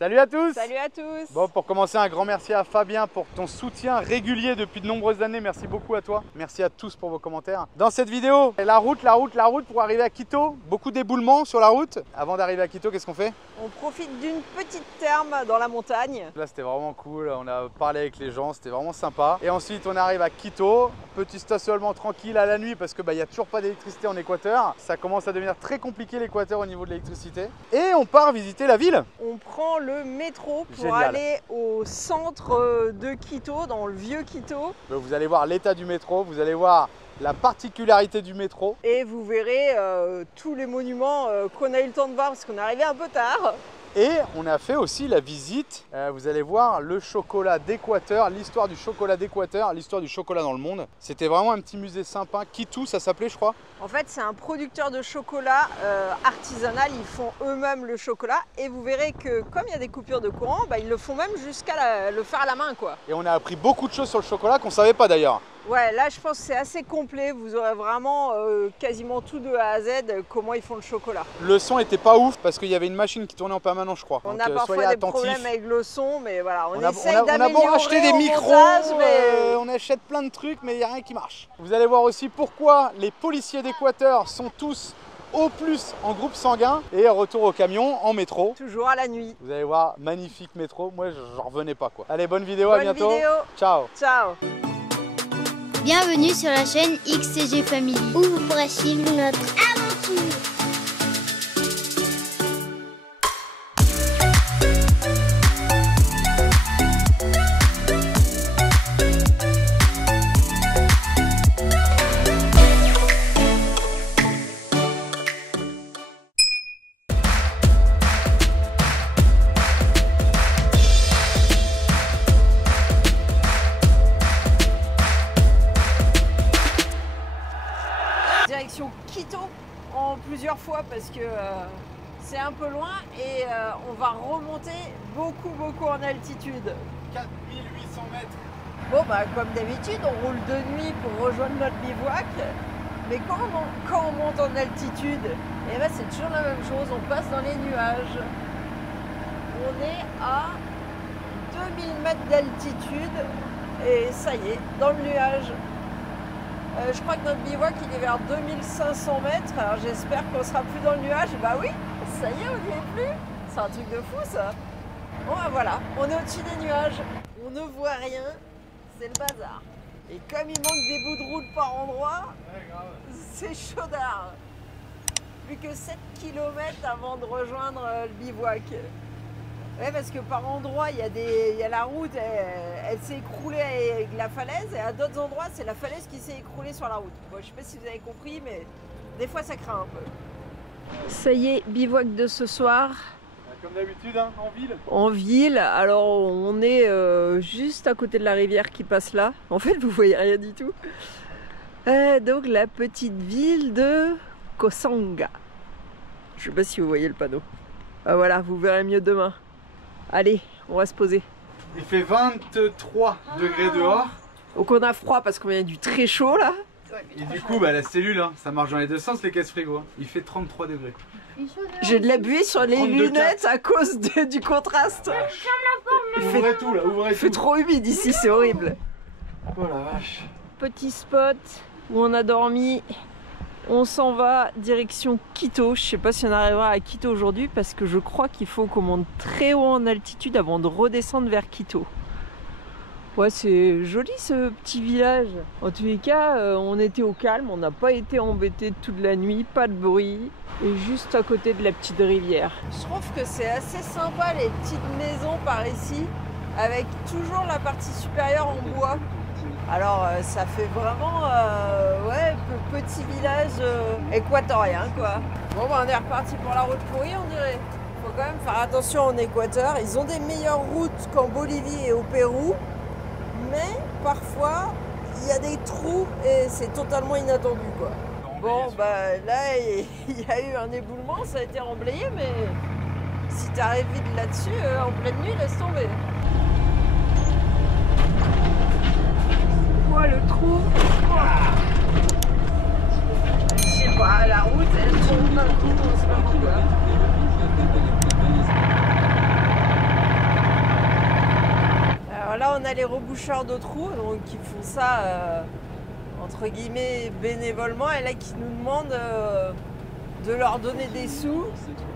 Salut à tous. Salut à tous. Bon, pour commencer, un grand merci à Fabien pour ton soutien régulier depuis de nombreuses années. Merci beaucoup à toi. Merci à tous pour vos commentaires. Dans cette vidéo, la route pour arriver à Quito. Beaucoup d'éboulements sur la route. Avant d'arriver à Quito, qu'est-ce qu'on fait? On profite d'une petite therme dans la montagne. Là, c'était vraiment cool. On a parlé avec les gens, c'était vraiment sympa. Et ensuite, on arrive à Quito. Petit stationnement tranquille à la nuit parce que n'y a toujours pas d'électricité en Équateur. Ça commence à devenir très compliqué l'Équateur au niveau de l'électricité. Et on part visiter la ville. On prend le métro pour Génial. aller au centre de Quito, dans le vieux Quito. Vous allez voir l'état du métro, vous allez voir la particularité du métro. Et vous verrez tous les monuments qu'on a eu le temps de voir parce qu'on est arrivé un peu tard. Et on a fait aussi la visite, vous allez voir le chocolat d'Équateur, l'histoire du chocolat d'Équateur, l'histoire du chocolat dans le monde. C'était vraiment un petit musée sympa. Quito, ça s'appelait, je crois. En fait, c'est un producteur de chocolat artisanal. Ils font eux-mêmes le chocolat. Et vous verrez que comme il y a des coupures de courant, ils le font même jusqu'à le faire à la main, quoi. Et on a appris beaucoup de choses sur le chocolat qu'on ne savait pas d'ailleurs. Ouais, là je pense que c'est assez complet, vous aurez vraiment quasiment tout de A à Z, comment ils font le chocolat. Le son était pas ouf parce qu'il y avait une machine qui tournait en permanence, je crois. On Donc, a parfois soyez des attentifs. problèmes avec le son, mais voilà, on a essaye beau d'améliorer acheter des au micros, montage, mais... on achète plein de trucs, mais il n'y a rien qui marche. Vous allez voir aussi pourquoi les policiers d'Équateur sont tous au plus en groupe sanguin et retour au camion en métro. Toujours à la nuit. Vous allez voir, magnifique métro. Moi, j'en revenais pas quoi. Allez, bonne vidéo, à bientôt. Ciao. Ciao. Bienvenue sur la chaîne XCG Family où vous pourrez suivre notre aventure. Direction Quito en plusieurs fois parce que c'est un peu loin et on va remonter beaucoup en altitude. 4800 mètres. Bon comme d'habitude on roule de nuit pour rejoindre notre bivouac, mais quand on monte en altitude, c'est toujours la même chose, on passe dans les nuages. On est à 2000 mètres d'altitude et ça y est, dans le nuage. Je crois que notre bivouac il est vers 2500 mètres, alors j'espère qu'on sera plus dans le nuage. Bah oui, ça y est, on n'y est plus. C'est un truc de fou ça. Bon voilà, on est au-dessus des nuages, on ne voit rien, c'est le bazar. Et comme il manque des bouts de route par endroit, c'est chaudard. Plus que 7 km avant de rejoindre le bivouac. Ouais, parce que par endroits, il y a la route, elle s'est écroulée avec la falaise, et à d'autres endroits, c'est la falaise qui s'est écroulée sur la route. Bon, je sais pas si vous avez compris, mais des fois, ça craint un peu. Ça y est, bivouac de ce soir. Comme d'habitude, hein, en ville. En ville, alors on est juste à côté de la rivière qui passe là. En fait, vous voyez rien du tout. Donc, la petite ville de Kosanga. Je sais pas si vous voyez le panneau. Voilà, vous verrez mieux demain. Allez, on va se poser. Il fait 23 degrés dehors. Donc on a froid parce qu'on vient du très chaud là. Et du coup, la cellule, ça marche dans les deux sens, les caisses frigo. Il fait 33 degrés. J'ai de la buée sur les 32 lunettes à cause du contraste. Ouvrez tout là, ouvrez Il fait tout. trop humide ici, c'est horrible. Oh la vache. Petit spot où on a dormi. On s'en va direction Quito. Je sais pas si on arrivera à Quito aujourd'hui parce que je crois qu'il faut qu'on monte très haut en altitude avant de redescendre vers Quito. Ouais, c'est joli ce petit village. En tous les cas, on était au calme, on n'a pas été embêtés toute la nuit, pas de bruit, et juste à côté de la petite rivière. Je trouve que c'est assez sympa les petites maisons par ici, avec toujours la partie supérieure en bois. Alors ça fait vraiment petit village équatorien quoi. Bon on est reparti pour la route pourrie on dirait. Faut quand même faire attention en Équateur. Ils ont des meilleures routes qu'en Bolivie et au Pérou. Mais parfois il y a des trous et c'est totalement inattendu quoi. Bon là il y a eu un éboulement, ça a été remblayé mais si t'arrives vite là-dessus en pleine nuit laisse tomber. Quoi le trou? Je sais pas, la route elle tourne d'un coup, on sait pas pourquoi. a les reboucheurs de trous, donc qui font ça entre guillemets bénévolement, et là qui nous demandent de leur donner des sous.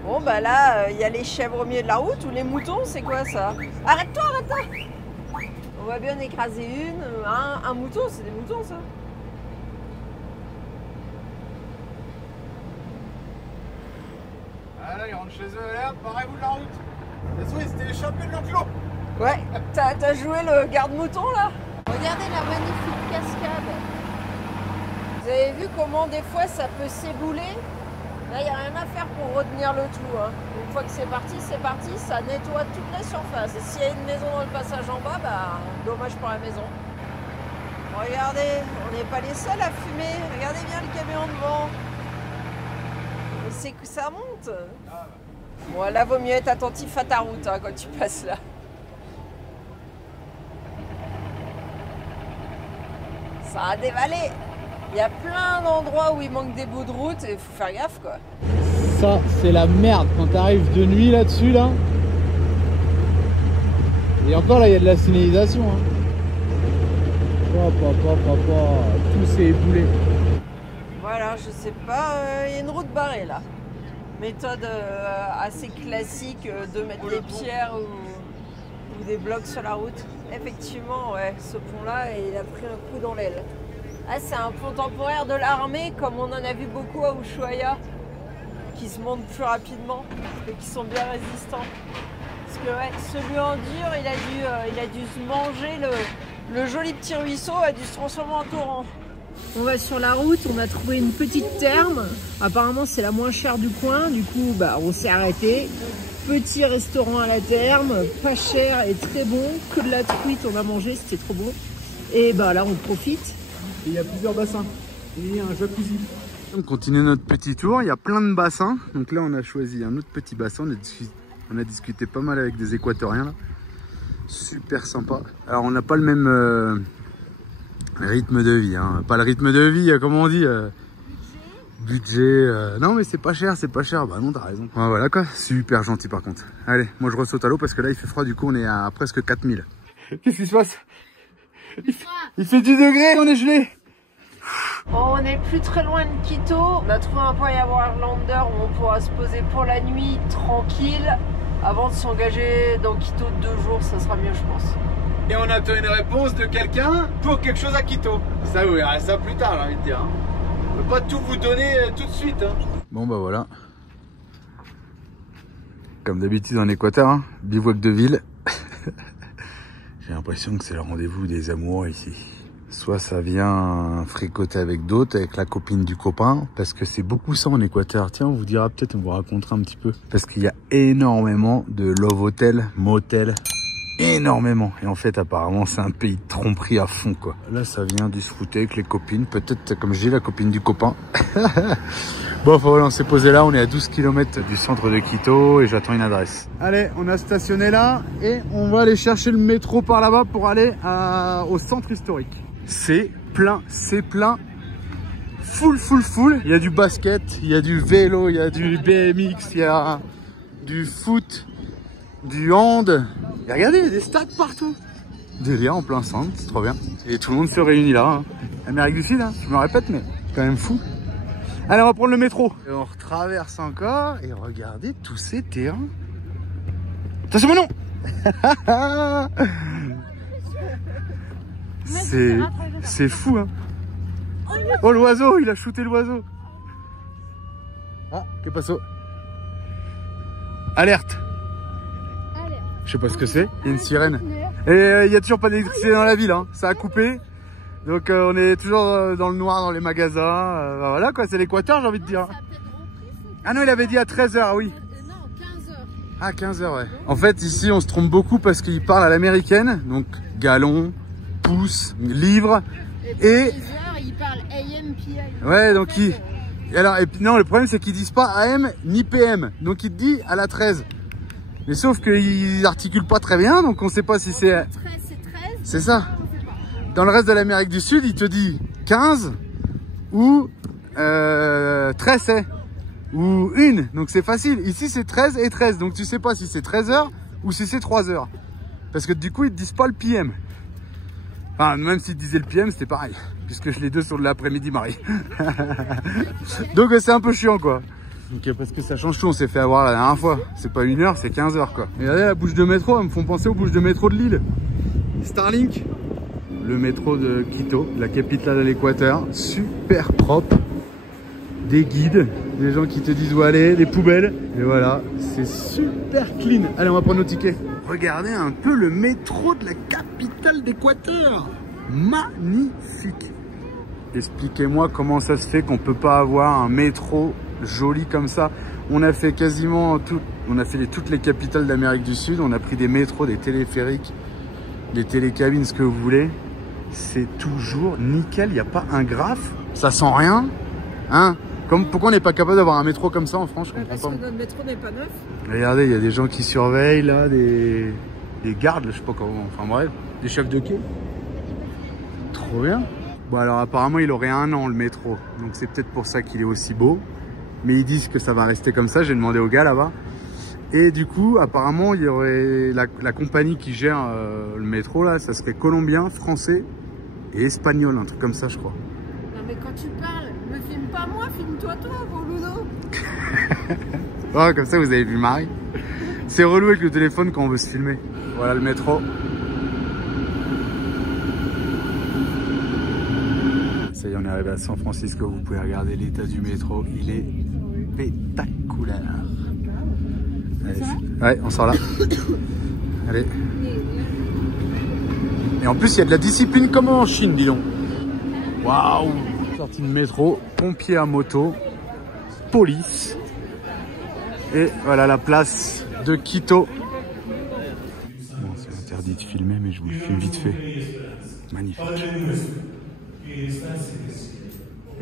Bon bah là, il y a les chèvres au milieu de la route ou les moutons, c'est quoi ça? Arrête-toi, arrête-toi! On va bien écraser un mouton, c'est des moutons ça. Ah là, ils rentrent chez eux, là, parez-vous de la route. De toute façon, c'était les champions de l'enclos. Ouais, t'as joué le garde-mouton là? Regardez la magnifique cascade. Vous avez vu comment des fois ça peut s'ébouler? Là, il n'y a rien à faire pour retenir le tout. Hein. Une fois que c'est parti, ça nettoie toute la surface. Et s'il y a une maison dans le passage en bas, bah, dommage pour la maison. Regardez, on n'est pas les seuls à fumer. Regardez bien le camion devant. Mais c'est que ça monte. Bon, là, vaut mieux être attentif à ta route hein, quand tu passes là. Ça a dévalé. Il y a plein d'endroits où il manque des bouts de route et il faut faire gaffe quoi. Ça c'est la merde quand tu arrives de nuit là-dessus là. Et encore là il y a de la signalisation. Hein. Tout s'est éboulé. Voilà, je sais pas, il y a une route barrée là. Méthode assez classique de mettre des pierres ou des blocs sur la route. Effectivement, ouais, ce pont là il a pris un coup dans l'aile. Ah, c'est un pont temporaire de l'armée, comme on en a vu beaucoup à Ushuaia, qui se montent plus rapidement et qui sont bien résistants. Parce que ouais, celui en dur, il a dû se manger, le joli petit ruisseau a dû se transformer en torrent. On va sur la route, on a trouvé une petite therme. Apparemment, c'est la moins chère du coin, du coup, bah, on s'est arrêté. Petit restaurant à la therme, pas cher et très bon. Que de la truite, on a mangé, c'était trop bon. Et bah là, on profite. Il y a plusieurs bassins. Il y a un jacuzzi. On continue notre petit tour. Il y a plein de bassins. Donc là, on a choisi un autre petit bassin. On a discuté pas mal avec des Équatoriens. Là. Super sympa. Alors, on n'a pas le même rythme de vie. Hein. Pas le rythme de vie, comment on dit budget. Non, mais c'est pas cher, c'est pas cher. Bah non, t'as raison. Ah, voilà quoi. Super gentil par contre. Allez, moi je ressaute à l'eau parce que là, il fait froid. Du coup, on est à presque 4000. Qu'est-ce qui se passe? Il fait 10 degrés, on est gelé. On n'est plus très loin de Quito. On a trouvé un point à Warlander où on pourra se poser pour la nuit tranquille avant de s'engager dans Quito 2 jours. Ça sera mieux, je pense. Et on attend une réponse de quelqu'un pour quelque chose à Quito. Ça, vous verrez ça plus tard, j'ai envie de dire. On peut pas tout vous donner tout de suite. Hein. Bon, bah voilà. Comme d'habitude en Équateur, hein, bivouac de ville. J'ai l'impression que c'est le rendez-vous des amoureux ici. Soit ça vient fricoter avec d'autres, avec la copine du copain, parce que c'est beaucoup ça en Équateur. Tiens, on vous dira peut-être, on vous racontera un petit peu. Parce qu'il y a énormément de love hotel, motel, énormément. Et en fait, apparemment, c'est un pays de tromperie à fond, quoi. Là, ça vient discuter avec les copines. Peut-être, comme j'ai la copine du copain. Bon, enfin, voilà, on s'est posé là. On est à 12 km du centre de Quito et j'attends une adresse. Allez, on a stationné là et on va aller chercher le métro par là-bas pour aller au centre historique. C'est plein, c'est plein. Full. Il y a du basket, il y a du vélo, il y a du BMX, il y a du foot, du hand. Et regardez, il y a des stades partout. Délire en plein centre, c'est trop bien. Et tout le monde se réunit là. Hein. Amérique du Sud, hein, je me répète, mais c'est quand même fou. Allez, on va prendre le métro. Et on retraverse encore. Et regardez tous ces terrains. Attention, mon nom. C'est fou, hein. Oh, l'oiseau, il a shooté l'oiseau. Ah, qu'est-ce passo? Alerte. Je sais pas ce que c'est. Il y a une sirène. Et il n'y a toujours pas d'électricité dans la ville, hein. Ça a coupé. Donc on est toujours dans le noir dans les magasins. Voilà quoi, c'est l'Équateur, j'ai envie de dire. Ah non, il avait dit à 13h, oui. Non, 15h. Ah, 15h, ouais. En fait, ici, on se trompe beaucoup parce qu'il parle à l'américaine. Donc, gallon, pouce, livre. Et 13h, il parle AM, PM. ouais, donc alors, et puis, non, le problème, c'est qu'ils disent pas AM ni PM. Donc, il te dit à la 13. Mais sauf qu'ils articulent pas très bien, donc on sait pas si c'est... 13, c'est 13. C'est ça. Dans le reste de l'Amérique du Sud, il te dit 15 ou 13 ou 1. Donc c'est facile. Ici, c'est 13 et 13. Donc tu sais pas si c'est 13h ou si c'est 3h. Parce que du coup, ils te disent pas le PM. Enfin, même s'il disait le PM, c'était pareil. Puisque les deux sont de l'après-midi, Marie. Donc c'est un peu chiant, quoi. Donc parce que ça change tout, on s'est fait avoir la dernière fois. C'est pas 1 heure, c'est 15 heures, quoi. Regardez la bouche de métro, elles me font penser aux bouches de métro de Lille. Starlink. Le métro de Quito, la capitale de l'Équateur. Super propre. Des guides, des gens qui te disent où aller, des poubelles. Et voilà, c'est super clean. Allez, on va prendre nos tickets. Regardez un peu le métro de la capitale d'Équateur. Magnifique. Expliquez-moi comment ça se fait qu'on peut pas avoir un métro joli comme ça. On a fait quasiment tout, on a fait toutes les capitales d'Amérique du Sud. On a pris des métros, des téléphériques, des télécabines, ce que vous voulez. C'est toujours nickel, il n'y a pas un graphe. Ça sent rien, hein? Pourquoi on n'est pas capable d'avoir un métro comme ça en France? Je comprends parce pas. que notre métro n'est pas neuf. Regardez, il y a des gens qui surveillent là, des gardes, je sais pas comment, enfin bref, des chefs de quai. Trop bien. Bon alors apparemment il aurait 1 an le métro, donc c'est peut-être pour ça qu'il est aussi beau. Mais ils disent que ça va rester comme ça, j'ai demandé au gars là-bas. Et du coup apparemment il y aurait la compagnie qui gère le métro là, ça serait colombien, français et espagnol, un truc comme ça je crois. Non mais quand tu parles, me filme pas moi, filme-toi toi, Boludo. Oh, comme ça vous avez vu Marie. C'est relou avec le téléphone quand on veut se filmer. Voilà le métro. Ça y est, on est arrivé à San Francisco. Vous pouvez regarder l'état du métro. Il est spectaculaire. Allez, ouais, on sort là. Allez. Et en plus, il y a de la discipline comme en Chine, dis donc. Waouh! Sortie de métro, pompiers à moto, police. Et voilà la place de Quito. Bon, c'est interdit de filmer, mais je vous le filme vite fait. Magnifique.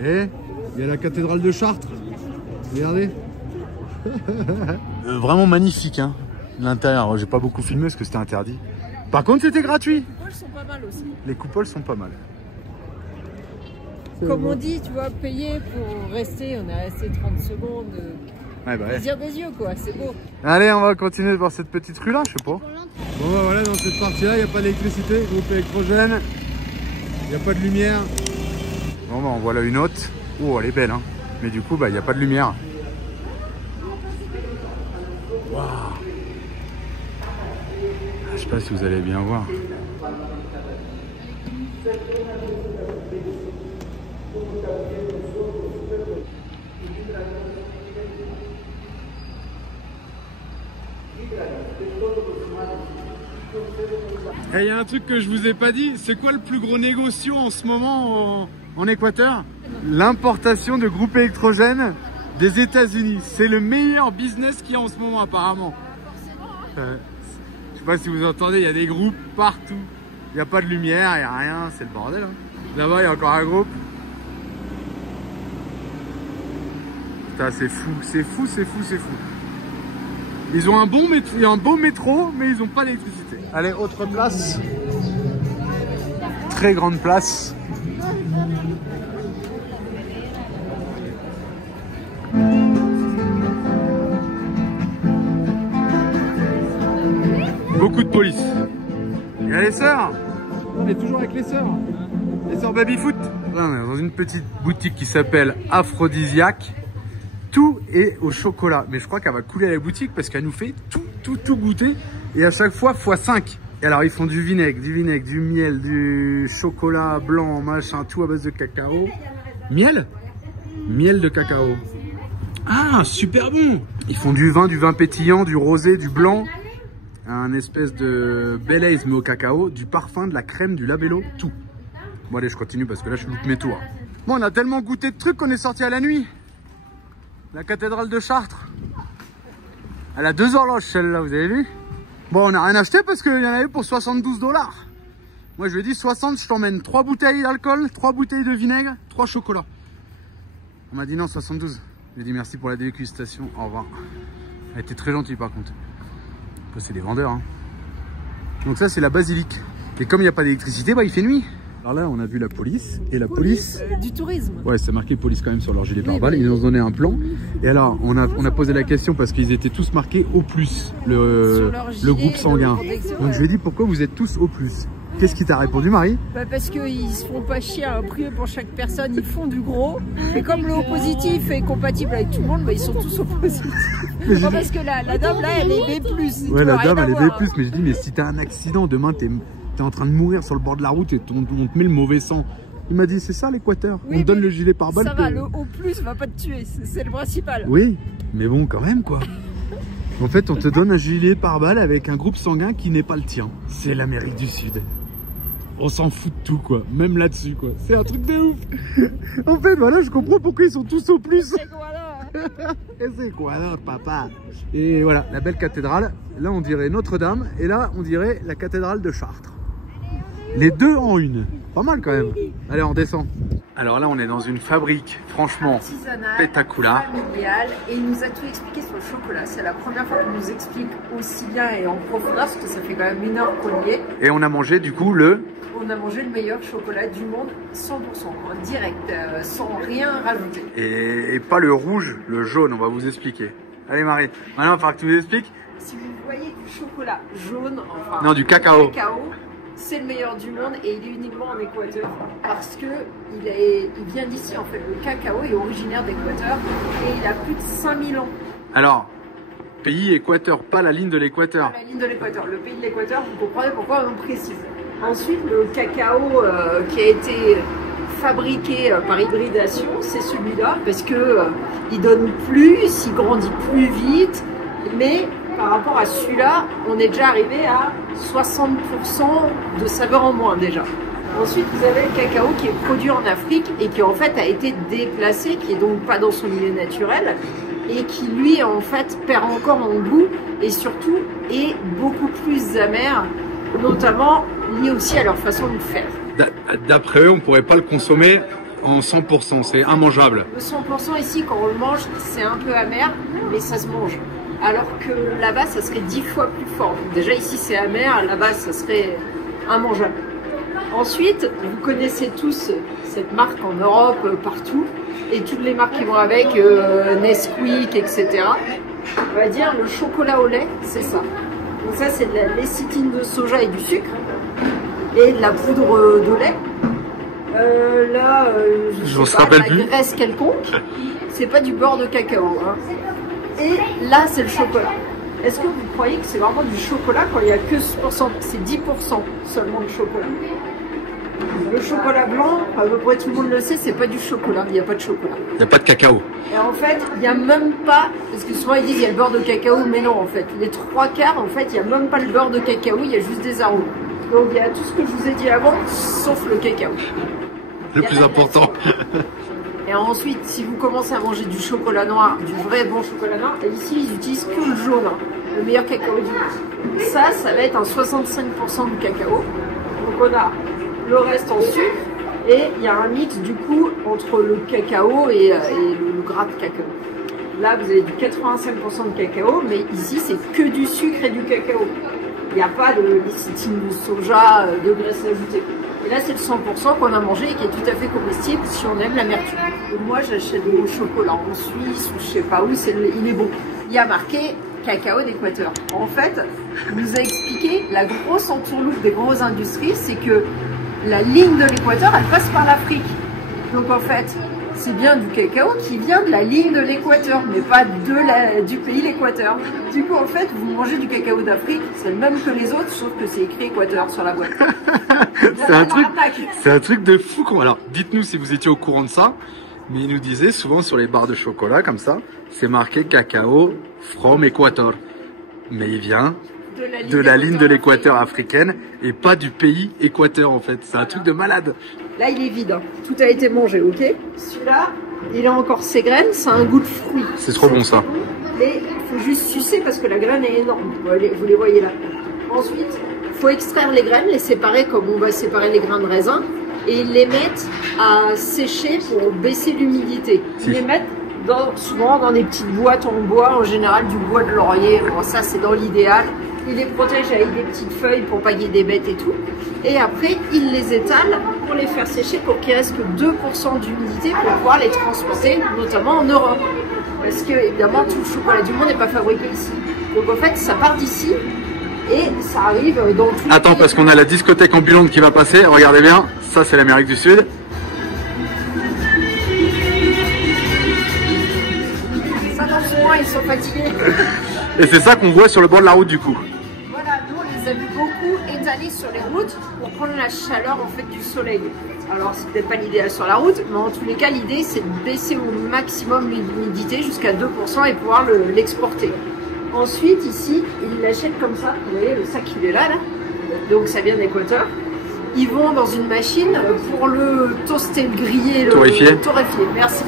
Et il y a la cathédrale de Chartres. Regardez. Vraiment magnifique, hein. L'intérieur, j'ai pas beaucoup filmé parce que c'était interdit. Par contre, c'était gratuit. Les coupoles sont pas mal aussi. Les coupoles sont pas mal. Comme on dit, tu vois, payer pour rester, on est resté 30 secondes. Ouais, bah ouais. Plaisir des yeux, quoi, c'est beau. Allez, on va continuer par cette petite rue là, je sais pas. Bon, bah voilà, dans cette partie là, il n'y a pas d'électricité, groupe électrogène. Il n'y a pas de lumière. Bon, bah en voilà une autre. Oh, elle est belle, hein. Mais du coup, bah, il n'y a pas de lumière. Waouh. Je sais pas si vous allez bien voir. Et il y a un truc que je vous ai pas dit, c'est quoi le plus gros négociant en ce moment en Équateur? L'importation de groupes électrogènes des États-Unis. C'est le meilleur business qu'il y a en ce moment apparemment. Je sais pas si vous entendez, il y a des groupes partout. Il n'y a pas de lumière, il n'y a rien, c'est le bordel. Hein. Là-bas, il y a encore un groupe. Putain, c'est fou, c'est fou, c'est fou, c'est fou. Ils ont un beau métro, mais ils n'ont pas d'électricité. Allez, autre place. Très grande place. Beaucoup de police. Il y a les sœurs. On est toujours avec les sœurs. Les sœurs baby-foot. Là, on est dans une petite boutique qui s'appelle Aphrodisiaque. Tout est au chocolat. Mais je crois qu'elle va couler à la boutique parce qu'elle nous fait tout goûter. Et à chaque fois, x5. Et alors, ils font du vinaigre, du miel, du chocolat blanc, machin, tout à base de cacao. Miel? Miel de cacao. Ah, super bon! Ils font du vin pétillant, du rosé, du blanc. Un espèce de Baileys mais au cacao, du parfum, de la crème, du labello, tout. Bon allez, je continue parce que là je loupe mes tours. Bon, on a tellement goûté de trucs qu'on est sorti à la nuit. La cathédrale de Chartres. Elle a 2 horloges celle-là, vous avez vu? Bon, on n'a rien acheté parce qu'il y en avait pour 72 $. Moi je lui ai dit 60, je t'emmène 3 bouteilles d'alcool, 3 bouteilles de vinaigre, 3 chocolats. On m'a dit non, 72. J'ai dit merci pour la dégustation, au revoir. Elle était très gentille par contre. C'est des vendeurs, hein. Donc ça c'est la basilique. Et comme il n'y a pas d'électricité, bah il fait nuit. Alors là on a vu la police. Et la police... Du tourisme. Ouais, c'est marqué police quand même sur leur gilet pare-balles. Ils nous ont donné un plan. Et alors on a posé la question parce qu'ils étaient tous marqués au plus. Le groupe sanguin. Donc je lui ai dit pourquoi vous êtes tous au plus. Qu'est-ce qui t'a répondu, Marie? Bah parce qu'ils se font pas chier à imprimer pour chaque personne, ils font du gros. Et comme le haut positif est compatible avec tout le monde, bah ils sont tous au positif. Non, parce que la dame là, elle est B+. Ouais, la dame elle est B+, mais je dis, mais si t'as un accident, demain t'es en train de mourir sur le bord de la route et on te met le mauvais sang. Il m'a dit, c'est ça l'Équateur, oui, on te donne le gilet pare-balles. Ça va, le haut plus va pas te tuer, c'est le principal. Oui, mais bon, quand même quoi. En fait, on te donne un gilet pare-balles avec un groupe sanguin qui n'est pas le tien. C'est l'Amérique du Sud. On s'en fout de tout quoi, même là-dessus quoi. C'est un truc de ouf. En fait, voilà, je comprends pourquoi ils sont tous au plus. C'est quoi là? Et c'est quoi là, papa? Et voilà, la belle cathédrale. Là, on dirait Notre-Dame et là, on dirait la cathédrale de Chartres. Les deux en une. Pas mal quand même. Allez, on descend. Alors là, on est dans une fabrique, franchement, pétacoula. Familiale, et il nous a tout expliqué sur le chocolat. C'est la première fois qu'il nous explique aussi bien et en profondeur, parce que ça fait quand même 1 heure qu'on y est. Et on a mangé du coup On a mangé le meilleur chocolat du monde, 100%, en direct, sans rien rajouter. Et pas le rouge, le jaune, on va vous expliquer. Allez Marie, maintenant il va falloir que tu nous expliques. Si vous voyez du chocolat jaune, enfin... Non, du cacao. C'est le meilleur du monde et il est uniquement en Équateur parce que il vient d'ici en fait. Le cacao est originaire d'Équateur et il a plus de 5000 ans. Alors, pays Équateur, pas la ligne de l'Équateur. Pas la ligne de l'Équateur, le pays de l'Équateur, vous comprenez pourquoi on précise. Ensuite, le cacao qui a été fabriqué par hybridation, c'est celui-là parce que il donne plus, il grandit plus vite, mais par rapport à celui-là, on est déjà arrivé à 60% de saveur en moins déjà. Ensuite, vous avez le cacao qui est produit en Afrique et qui en fait a été déplacé, qui est donc pas dans son milieu naturel et qui lui en fait perd encore en goût et surtout est beaucoup plus amer, notamment lié aussi à leur façon de faire. D'après eux, on pourrait pas le consommer en 100%, c'est immangeable. Le 100% ici, quand on le mange, c'est un peu amer, mais ça se mange. Alors que là-bas, ça serait 10 fois plus fort. Donc déjà ici, c'est amer, là-bas, ça serait immangeable. Ensuite, vous connaissez tous cette marque en Europe, partout, et toutes les marques qui vont avec, Nesquik, etc. On va dire le chocolat au lait, c'est ça. Donc ça, c'est de la lécithine de soja et du sucre, et de la poudre de lait. Je sais pas, de la graisse quelconque. C'est pas du beurre de cacao. Hein. Et là, c'est le chocolat. Est-ce que vous croyez que c'est vraiment du chocolat quand il n'y a que 10%? C'est 10% seulement de chocolat. Le chocolat blanc, à peu près tout le monde le sait, c'est pas du chocolat. Il n'y a pas de chocolat. Il n'y a pas de cacao. Et en fait, il n'y a même pas... Parce que souvent ils disent il y a le beurre de cacao, mais non en fait. Les 3/4, en fait, il n'y a même pas le beurre de cacao, il y a juste des arômes. Donc il y a tout ce que je vous ai dit avant, sauf le cacao. Le plus important. Et ensuite, si vous commencez à manger du chocolat noir, du vrai bon chocolat noir, et ici ils utilisent que le jaune, hein, le meilleur cacao du monde. Ça va être un 65% de cacao. Donc on a le reste en sucre, et il y a un mix du coup entre le cacao et le gras de cacao. Là vous avez du 85% de cacao, mais ici c'est que du sucre et du cacao. Il n'y a pas de lécithine de soja, de graisse ajoutée. Et là, c'est le 100% qu'on a mangé et qui est tout à fait comestible si on aime l'amertume. Moi, j'achète du chocolat en Suisse ou je sais pas où, il est bon. Il y a marqué cacao d'Équateur. En fait, il nous a expliqué la grosse entourloupe des grosses industries, c'est que la ligne de l'Équateur, elle passe par l'Afrique. Donc en fait, c'est bien du cacao qui vient de la ligne de l'Équateur, mais pas du pays l'Équateur. Du coup, en fait, vous mangez du cacao d'Afrique, c'est le même que les autres, sauf que c'est écrit Équateur sur la boîte. C'est un truc de fou. Alors, dites-nous si vous étiez au courant de ça, mais il nous disait souvent sur les barres de chocolat, comme ça, c'est marqué cacao from Équateur. Mais il vient de la ligne de l'Équateur africaine et pas du pays Équateur en fait. C'est un truc de malade. Là, il est vide. Hein. Tout a été mangé, ok? Celui-là, il a encore ses graines, ça a un goût de fruit. C'est trop bon ça. Mais il faut juste sucer parce que la graine est énorme. Vous les voyez là. Ensuite, il faut extraire les graines, les séparer comme on va séparer les grains de raisin et ils les mettent à sécher pour baisser l'humidité. Ils les mettent souvent dans des petites boîtes en bois, en général du bois de laurier. Bon, ça, c'est dans l'idéal. Ils les protègent avec des petites feuilles pour pas qu'il y ait des bêtes et tout. Et après, ils les étalent pour les faire sécher pour qu'il reste que 2% d'humidité pour pouvoir les transporter, notamment en Europe. Parce que, évidemment, tout le chocolat du monde n'est pas fabriqué ici. Donc, en fait, ça part d'ici Et ça arrive dans tout. Attends, parce qu'on a la discothèque ambulante qui va passer. Regardez bien, ça c'est l'Amérique du Sud. Ça, dans ce moment, ils sont fatigués. Et c'est ça qu'on voit sur le bord de la route du coup. Voilà, nous on les a vus beaucoup étalés sur les routes pour prendre la chaleur en fait du soleil. Alors c'est peut-être pas l'idéal sur la route, mais en tous les cas l'idée c'est de baisser au maximum l'humidité jusqu'à 2% et pouvoir l'exporter. Ensuite ici, ils l'achètent comme ça, vous voyez le sac il est là, donc ça vient d'Équateur. Ils vont dans une machine pour le toaster, le griller, le torréfier, merci.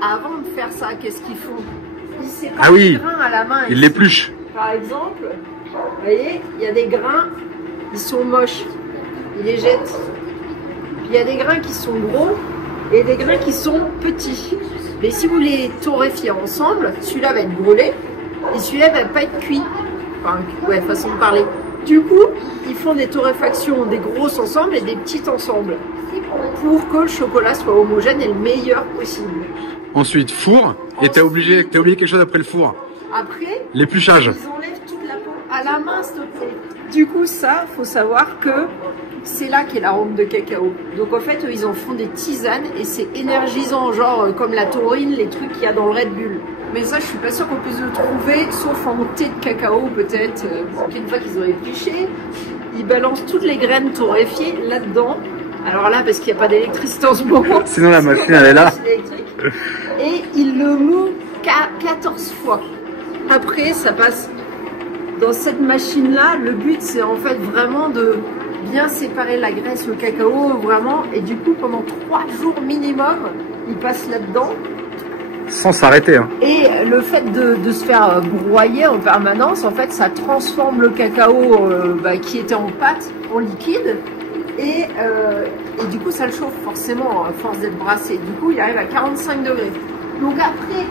Avant de faire ça, qu'est-ce qu'ils font? Ils séparent les grains à la main. Ils l'épluchent. Par exemple, vous voyez, il y a des grains, ils sont moches, ils les jettent. Puis il y a des grains qui sont gros et des grains qui sont petits. Mais si vous les torréfiez ensemble, celui-là va être brûlé et celui-là va pas être cuit. Enfin, ouais, façon de parler. Du coup, ils font des torréfactions, des grosses ensemble et des petites ensemble pour que le chocolat soit homogène et le meilleur possible. Ensuite, four. Et t'as oublié quelque chose après le four. Après, l'épluchage. Ils enlèvent toute la peau à la main, s'il te plaît. Du coup, ça, faut savoir que c'est là qu'est l'arôme de cacao. Donc en fait, eux, ils en font des tisanes et c'est énergisant, genre comme la taurine, les trucs qu'il y a dans le Red Bull. Mais ça, je suis pas sûre qu'on puisse le trouver, sauf en thé de cacao peut-être. Une fois qu'ils ont épluché, ils balancent toutes les graines torréfiées là-dedans. Alors là, parce qu'il n'y a pas d'électricité en ce moment. Sinon la machine, elle est là. Et ils le mouent 14 fois. Après, ça passe dans cette machine-là. Le but, c'est en fait vraiment de bien séparer la graisse, le cacao, vraiment. Et du coup, pendant 3 jours minimum, ils passent là-dedans. Sans s'arrêter. Hein. Et le fait de se faire broyer en permanence, en fait, ça transforme le cacao qui était en pâte en liquide. Et du coup, ça le chauffe forcément à force d'être brassé. Du coup, il arrive à 45 degrés. Donc après,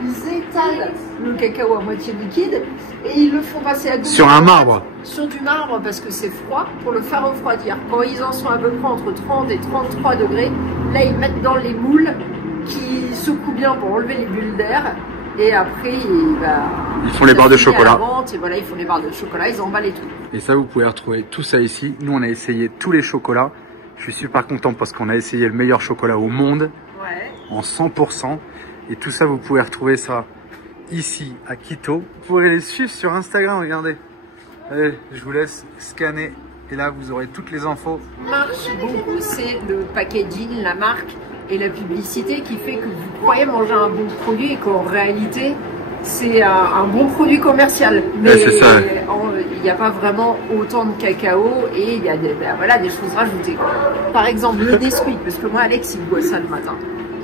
ils étalent le cacao à moitié liquide et ils le font passer à sur un marbre. Sur du marbre parce que c'est froid pour le faire refroidir. Quand ils en sont à peu près entre 30 et 33 degrés, là ils mettent dans les moules qui secouent bien pour enlever les bulles d'air. Et après, ils font les barres de chocolat. Et voilà, ils font les barres de chocolat, ils emballent et tout. Et ça, vous pouvez retrouver tout ça ici. Nous, on a essayé tous les chocolats. Je suis super content parce qu'on a essayé le meilleur chocolat au monde. Ouais. En 100%. Et tout ça, vous pouvez retrouver ça ici à Quito. Vous pourrez les suivre sur Instagram, regardez. Allez, je vous laisse scanner. Et là, vous aurez toutes les infos. Marche beaucoup, c'est le packaging, la marque et la publicité qui fait que vous croyez manger un bon produit et qu'en réalité, c'est un bon produit commercial. Mais il n'y a pas vraiment autant de cacao et il y a des choses rajoutées. Par exemple, le Nesquik, parce que moi, Alex, il boit ça le matin.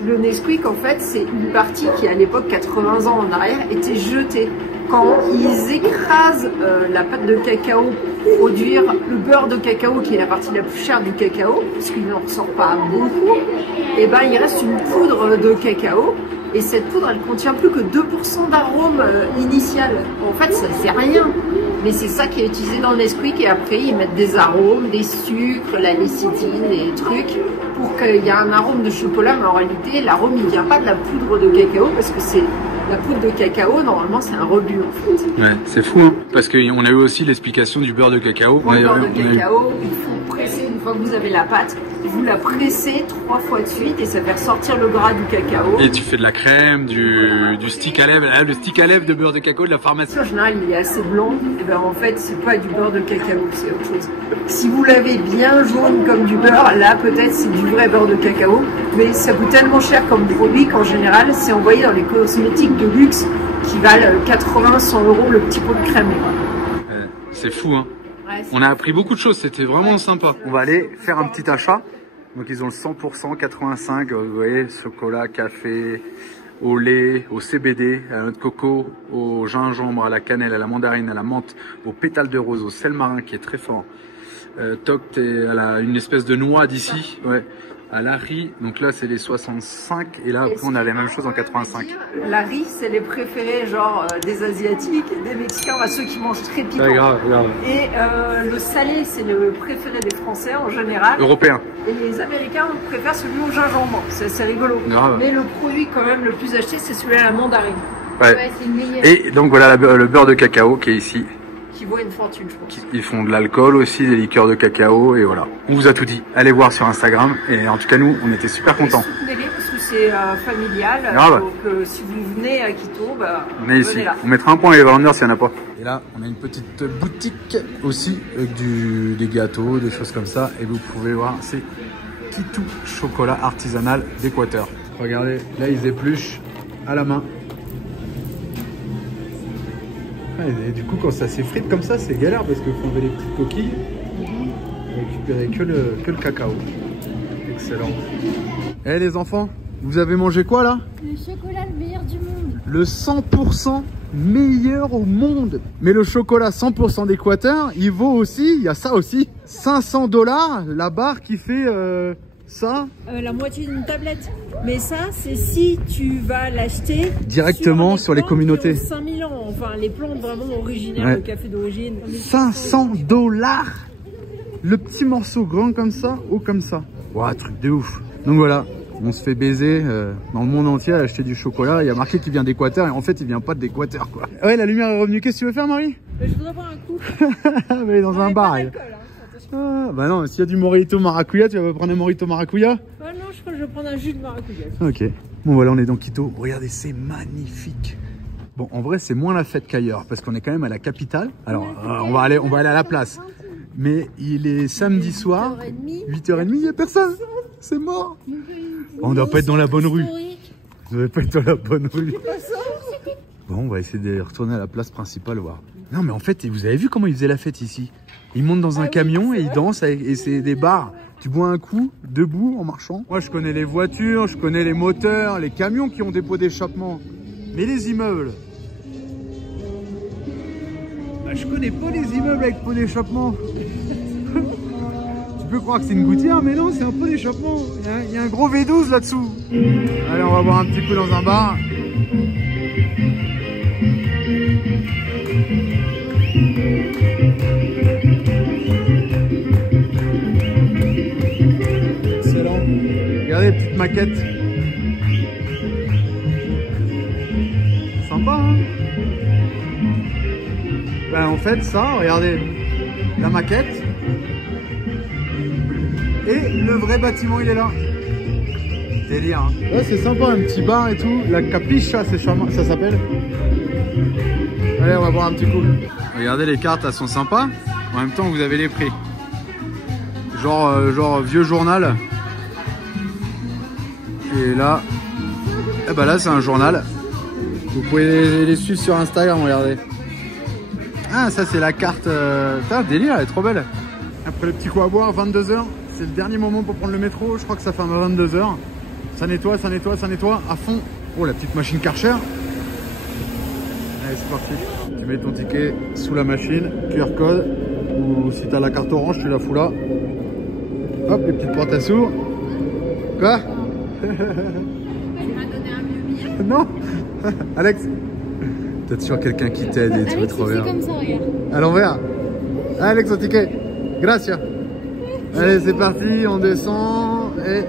Le Nesquik, en fait, c'est une partie qui, à l'époque, 80 ans en arrière, était jetée. Quand ils écrasent la pâte de cacao pour produire le beurre de cacao, qui est la partie la plus chère du cacao, parce qu'il n'en ressort pas beaucoup, et ben il reste une poudre de cacao. Et cette poudre, elle contient plus que 2% d'arôme initial. En fait, ça c'est rien. Mais c'est ça qui est utilisé dans le Nesquik. Et après, ils mettent des arômes, des sucres, la lécithine, des trucs, pour qu'il y ait un arôme de chocolat. Mais en réalité, l'arôme, il vient pas de la poudre de cacao, parce que c'est la poudre de cacao, normalement, c'est un rebut, en fait. Ouais, c'est fou, hein, parce qu'on a eu aussi l'explication du beurre de cacao. Pour le beurre de cacao, il faut presser, une fois que vous avez la pâte, vous la pressez 3 fois de suite et ça fait ressortir le gras du cacao. Et tu fais de la crème, du stick à lèvres, le stick à lèvres de beurre de cacao de la pharmacie. En général, il est assez blanc, et ben en fait, c'est pas du beurre de cacao, c'est autre chose. Si vous l'avez bien jaune comme du beurre, là peut-être c'est du vrai beurre de cacao, mais ça coûte tellement cher comme produit qu'en général, c'est envoyé dans les cosmétiques de luxe qui valent 80-100 € le petit pot de crème. C'est fou, hein. Ouais, on a appris beaucoup de choses, c'était vraiment sympa. On va aller faire un petit achat. Donc ils ont le 100%, 85, vous voyez, chocolat, café, au lait, au CBD, à la noix de coco, au gingembre, à la cannelle, à la mandarine, à la menthe, au pétale de rose, au sel marin qui est très fort. Toct et à une espèce de noix d'ici, ouais. À la riz, donc là c'est les 65 et là après on a la même chose en 85. La riz c'est les préférés genre des Asiatiques, des Mexicains, ceux qui mangent très piquant. Ouais, grave. Et le salé c'est le préféré des Français en général. Européens. Et les Américains préfèrent celui au gingembre, c'est rigolo. Grave. Mais le produit quand même le plus acheté c'est celui à la mandarine. Ouais. C'est le meilleur. Et donc voilà le beurre de cacao qui est ici. qui vaut une fortune, je pense. Ils font de l'alcool aussi, des liqueurs de cacao et voilà. On vous a tout dit. Allez voir sur Instagram et en tout cas nous, on était super contents. Soutenez-les parce que c'est familial. Grave. Donc si vous venez à Quito, on est ici. venez là. On mettra un point à les vendeurs s'il n'y en a pas. Et là, on a une petite boutique aussi avec des gâteaux, des choses comme ça. Et vous pouvez voir, c'est Quito chocolat artisanal d'Équateur. Regardez, là ils épluchent à la main. Et du coup, quand ça s'effrite comme ça, c'est galère parce qu'il faut enlever les petites coquilles et récupérer que le cacao. Excellent. Eh les enfants, vous avez mangé quoi là? Le chocolat le meilleur du monde. Le 100% meilleur au monde. Mais le chocolat 100% d'Équateur, il vaut aussi, il y a ça aussi, 500 $, la barre qui fait ça. La moitié d'une tablette. Mais ça, c'est si tu vas l'acheter directement sur les communautés. 5000 ans, enfin les plantes vraiment originaires, le café d'origine. 500 $. Le petit morceau grand comme ça ou comme ça. Ouah, truc de ouf. Donc voilà, on se fait baiser dans le monde entier à acheter du chocolat. Il y a marqué qu'il vient d'Équateur et en fait il vient pas d'Équateur quoi. Ouais, la lumière est revenue. Qu'est-ce que tu veux faire, Marie? Je voudrais boire un coup. Mais dans un bar. Ah, bah non, s'il y a du mojito maracuya, tu vas pas prendre un mojito maracuya? Ah non, je crois que je vais prendre un jus de maracuja. Ok. Bon voilà, on est dans Quito. Regardez, c'est magnifique. Bon, en vrai, c'est moins la fête qu'ailleurs parce qu'on est quand même à la capitale. Alors, on va aller à la place. Mais il est samedi soir, 8h30, il n'y a personne. C'est mort. On doit pas être dans la bonne rue. On doit pas être dans la bonne rue. Bon, on va essayer de retourner à la place principale voir. Non, mais en fait, vous avez vu comment ils faisaient la fête ici? Ils montent dans un camion et ils dansent et c'est des bars. Tu bois un coup, debout, en marchant. Moi, je connais les voitures, je connais les moteurs, les camions qui ont des pots d'échappement. Mais les immeubles, bah, je connais pas les immeubles avec pot d'échappement. Tu peux croire que c'est une gouttière, mais non, c'est un pot d'échappement. Il y a un gros V12 là-dessous. Allez, on va boire un petit coup dans un bar. Excellent. Regardez, petite maquette. Sympa, hein? Ben, en fait, ça, regardez, la maquette. Et le vrai bâtiment, il est là. Délire, hein? Ouais, c'est sympa, un petit bar et tout. La capicha, ça s'appelle. Allez, on va boire un petit coup. Regardez, les cartes, elles sont sympas. En même temps, vous avez les prix. Genre vieux journal. Et là, eh ben là, c'est un journal. Vous pouvez les suivre sur Instagram, regardez. Ah, ça, c'est la carte. Putain, délire, elle est trop belle. Après le petit coup à boire, 22 h. C'est le dernier moment pour prendre le métro. Je crois que ça fait 22 h. Ça nettoie, ça nettoie, ça nettoie à fond. Oh, la petite machine Karcher. Allez, c'est parti. Tu mets ton ticket sous la machine, QR code. Ou si tu as la carte orange, tu la fous là. Hop, les petites portes à sous. Quoi? Tu m'as donné un vieux billet? Non. Alex, peut-être sur quelqu'un qui t'aide et tout, trop bien. C'est comme ça, regarde. À l'envers. Alex, au ticket. Gracias. Allez, c'est parti, on descend et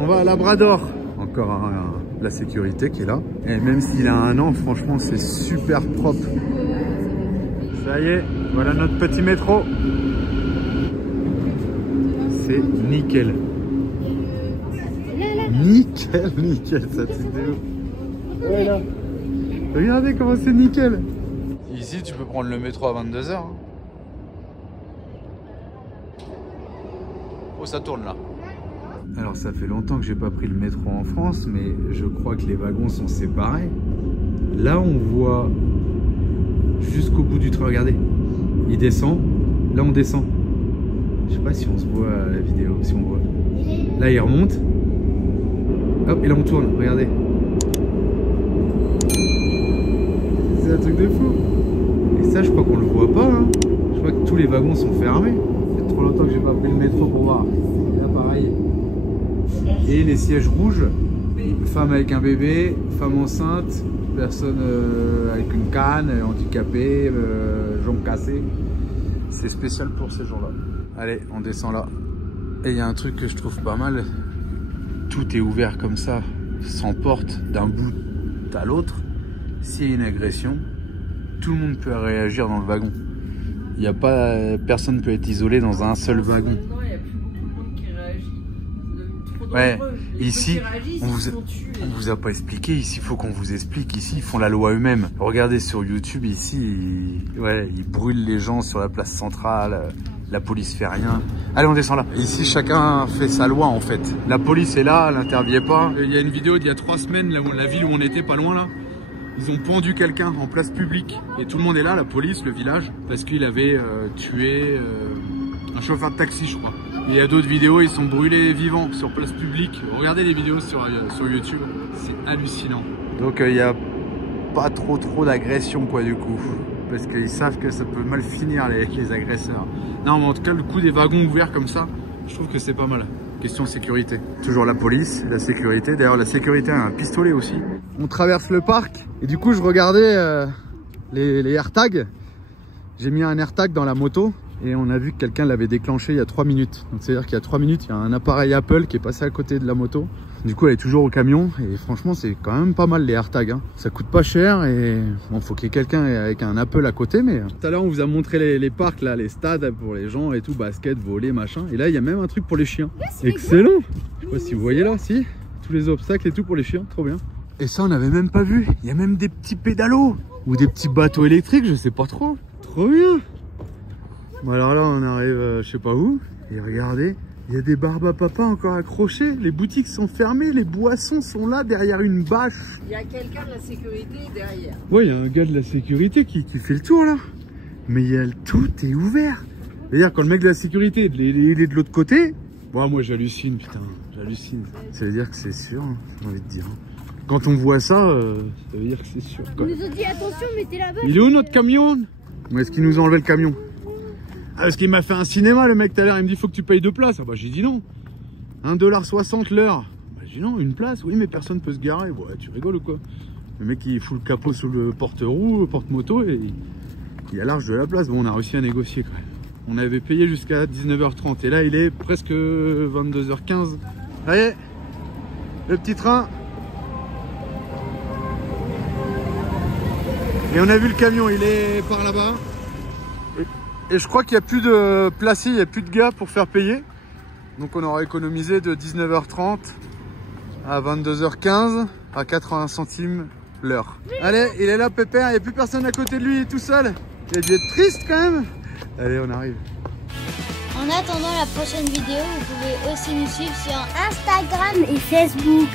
on va à Labrador. Encore la sécurité qui est là. Et même s'il a 1 an, franchement, c'est super propre. Ça y est, voilà notre petit métro. C'est nickel. Nickel, nickel, cette vidéo. Ouais, là. Regardez comment c'est nickel. Ici, tu peux prendre le métro à 22 h. Oh, ça tourne là. Alors, ça fait longtemps que j'ai pas pris le métro en France, mais je crois que les wagons sont séparés. Là, on voit jusqu'au bout du train. Regardez, il descend. Là, on descend. Je sais pas si on se voit à la vidéo, si on voit. Là, il remonte. Hop, et là, on tourne. Regardez. C'est un truc de fou. Et ça, je crois qu'on le voit pas. Hein. Je crois que tous les wagons sont fermés. Ça fait trop longtemps que j'ai pas pris le métro pour voir. Et là, pareil. Et les sièges rouges. Femme avec un bébé, femme enceinte, personne avec une canne, handicapée, jambes cassées. C'est spécial pour ces gens-là. Allez, on descend là. Et il y a un truc que je trouve pas mal. Tout est ouvert comme ça, sans porte, d'un bout à l'autre. S'il y a une agression, tout le monde peut réagir dans le wagon. Il n'y a pas, personne peut être isolé dans un seul wagon. Maintenant, il n'y a plus beaucoup de monde qui réagit. Trop Ouais, dangereux. Les ici, ceux qui réagissent, on ils vous, sont tués. on vous a pas expliqué. Ici, il faut qu'on vous explique. Ici, ils font la loi eux-mêmes. Regardez sur YouTube, ici, ils brûlent les gens sur la place centrale. La police fait rien. Allez, on descend là. Ici, chacun fait sa loi, en fait. La police est là, elle n'intervient pas. Il y a une vidéo d'il y a 3 semaines, là, la ville où on était, pas loin là. Ils ont pendu quelqu'un en place publique. Et tout le monde est là, la police, le village, parce qu'il avait tué un chauffeur de taxi, je crois. Et il y a d'autres vidéos, ils sont brûlés vivants sur place publique. Regardez les vidéos sur YouTube, c'est hallucinant. Donc il n'y a pas trop d'agression, quoi, du coup. Parce qu'ils savent que ça peut mal finir les agresseurs. Non, mais en tout cas, le coup des wagons ouverts comme ça, je trouve que c'est pas mal. Question sécurité. Toujours la police, la sécurité. D'ailleurs, la sécurité a un pistolet aussi. On traverse le parc et du coup, je regardais les AirTags. J'ai mis un AirTag dans la moto et on a vu que quelqu'un l'avait déclenché il y a 3 minutes. Donc, c'est-à-dire qu'il y a 3 minutes, il y a un appareil Apple qui est passé à côté de la moto. Du coup, elle est toujours au camion et franchement, c'est quand même pas mal les AirTags. Hein. Ça coûte pas cher et bon, faut qu'il y ait quelqu'un avec un Apple à côté. Mais tout à l'heure, on vous a montré les parcs, là, les stades pour les gens et tout, basket, volley, machin. Et là, il y a même un truc pour les chiens. Excellent. Je sais pas si vous voyez là, si tous les obstacles et tout pour les chiens, trop bien. Et ça, on n'avait même pas vu. Il y a même des petits pédalos ou des petits bateaux électriques, je sais pas trop. Trop bien. Bon, alors là, on arrive, je sais pas où. Et regardez. Il y a des barbes à papa encore accrochées, les boutiques sont fermées, les boissons sont là derrière une bâche. Il y a quelqu'un de la sécurité derrière. Ouais, il y a un gars de la sécurité qui fait le tour là. Mais tout est ouvert. C'est-à-dire quand le mec de la sécurité il est de l'autre côté, bon, moi j'hallucine, putain, j'hallucine. Ça veut dire que c'est sûr, hein, j'ai envie de dire. Quand on voit ça, ça veut dire que c'est sûr. Quoi. Ils nous ont dit attention, mettez la bâche. Il est où notre camion? Où est-ce qu'il nous a enlevé le camion? Ah, parce qu'il m'a fait un cinéma, le mec, tout à l'heure. Il me dit, faut que tu payes 2 places. Ah bah, j'ai dit non. 1,60 $ l'heure. Bah, j'ai dit non, une place. Oui, mais personne peut se garer. Ouais, tu rigoles ou quoi? Le mec, il fout le capot sous le porte-roue, porte-moto, et il a large de la place. Bon, on a réussi à négocier quand même. On avait payé jusqu'à 19h30. Et là, il est presque 22h15. Allez, le petit train. Et on a vu le camion, il est par là-bas. Et je crois qu'il n'y a plus de placé, il n'y a plus de gars pour faire payer. Donc on aura économisé de 19h30 à 22h15 à 80 centimes l'heure. Allez, il est là, Pépère, il n'y a plus personne à côté de lui, il est tout seul. Il a dû être triste quand même. Allez, on arrive. En attendant la prochaine vidéo, vous pouvez aussi nous suivre sur Instagram et Facebook.